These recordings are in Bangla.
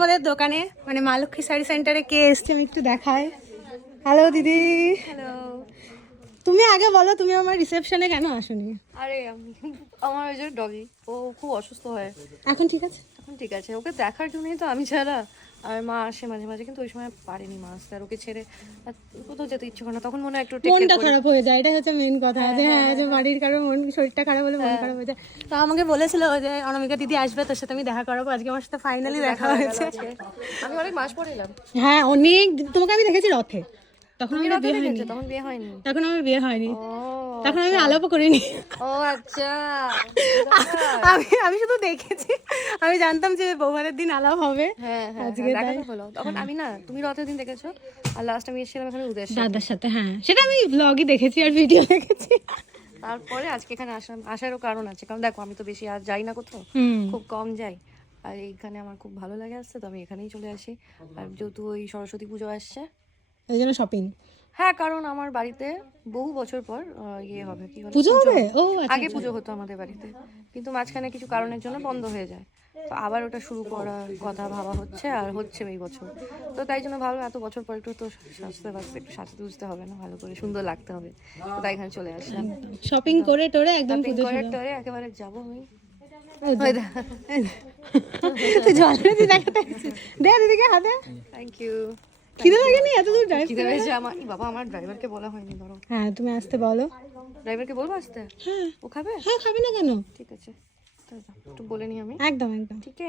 আমাদের দোকানে মানে মা লক্ষ্মী শাড়ি সেন্টারে কে এসছে আমি একটু দেখাই। হ্যালো দিদি। হ্যালো। তুমি আগে বলো তুমি আমার রিসেপশনে কেন আসোনি? আরে আমার ওই যে ডগি ও খুব অসুস্থ হয়। এখন ঠিক আছে? এখন ঠিক আছে, ওকে দেখার জন্যই তো আমি ছাড়া আর মা আসে মাঝে মাঝে, কিন্তু ওই সময় পারিনি মা আসতে, আর ওকে ছেড়ে আর কোথাও যেতে ইচ্ছে করে না, তখন মনে হয় একটু টেক মনটা কেয়ার করি। খারাপ হয়ে যায়, এটাই হচ্ছে মেন কথা। যে হ্যাঁ যে বাড়ির কারো মন শরীরটা খারাপ হলে মন খারাপ হয়ে যায়। তো আমাকে বলেছিল যে অনামিকা দিদি আসবে, তোর সাথে আমি দেখা করাবো। আজকে আমার সাথে ফাইনালি দেখা হয়েছে। আমি অনেক মাস পরে এলাম। হ্যাঁ অনেক তোমাকে আমি দেখেছি রথে, তখন তুমি আমার রাতে বিয়ে হয়নি। দেখেছো? তখন বিয়ে হয়নি। তখন আমার বিয়ে হয়নি, ও তখন আমি আলাপও করিনি। ও আচ্ছা। আমি শুধু দেখেছি, আমি জানতাম যে বৌভাতের দিন আলাপ হবে। হ্যাঁ হ্যাঁ আজকে দেখা তাই তো হলো। তখন আমি না, তুমি রথের দিন দেখেছো আর লাস্ট আমি এসেছিলাম এখানে উদয়ের সাথে। দাদার সাথে, হ্যাঁ সেটা আমি ব্লগই দেখেছি আর ভিডিও দেখেছি। তারপরে আজকে এখানে আসারও কারণ আছে, কারণ দেখো আমি তো বেশি আর যাই না কোথাও, খুব কম যাই। আর এইখানে আমার খুব ভালো লাগে আসতে, তো আমি এখানেই চলে আসি। আর যেহেতু ওই সরস্বতী পুজো আসছে, এই জন্য শপিং। হ্যাঁ কারণ আমার বাড়িতে বহু বছর পর ইয়ে হবে, কি বলে, পুজো হবে। ও আগে পুজো হতো আমাদের বাড়িতে, কিন্তু মাঝখানে কিছু কারণের জন্য বন্ধ হয়ে যায়। তো আবার ওটা শুরু করার কথা ভাবা হচ্ছে, আর হচ্ছে এই বছর। তো তাই জন্য ভাবলাম এত বছর পর একটু তো একটু সাজতে বুঝতে হবে না, ভালো করে সুন্দর লাগতে হবে। তো তাই এখানে চলে আসলাম। শপিং করে টোরে একদম পুজো করে শুরু। টরে একেবারে যাবো আমি। তুই জল দিয়ে দেখাতে দে দিদিকে হাতে। Thank you. খিদে লাগেনি এত দূর ড্রাইভ? খিদে পেয়েছে আমার। বাবা আমার ড্রাইভারকে বলা হয়নি, ধরো হ্যাঁ তুমি আসতে বলো। ড্রাইভারকে বলবো আসতে? হ্যাঁ ও খাবে? হ্যাঁ খাবে না কেন? ঠিক আছে, তো যাও, একটু বলে নি আমি। একদম একদম। ঠিক আছে।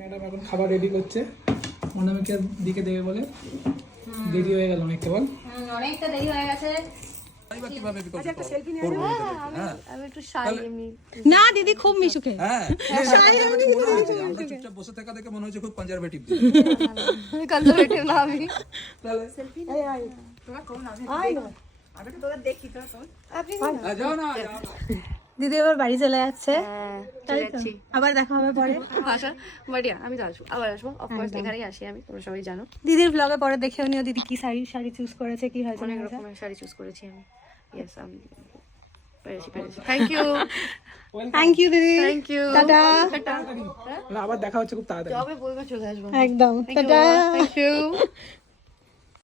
ম্যাডাম এখন খাবার রেডি করছে, অনামিকার দিকে দেবে বলে। দেরি হয়ে গেল অনেকটা, বল। অনেকটা দেরি হয়ে গেছে। আমি একটু শাই এমনি। না দিদি খুব মিশুকে। চুপচাপ বসে থাকা দেখে মনে হচ্ছে খুব কনজারভেটিভ। কনজারভেটিভ না আমি। যাও না, দিদি এবার বাড়ি চলে যাচ্ছে। চলে যাচ্ছি। আবার দেখা হবে পরে। ভাষা বাড়িয়া আমি তো আসবো, আবার আসবো, অফকোর্স এখানেই আসি আমি, তোমরা সবাই জানো। দিদির ব্লগে পরে দেখেও নিও দিদি কি শাড়ি চুজ করেছে, কি হয়েছে অনেক না হয়েছে। রকমের শাড়ি চুজ করেছি আমি। ইয়েস আমি পেরেছি। Thank you. থ্যাংক ইউ দিদি। Thank you. টাটা। আবার দেখা হচ্ছে খুব তাড়াতাড়ি। যবে বলবে চলে আসবো। একদম টাটা। Thank you.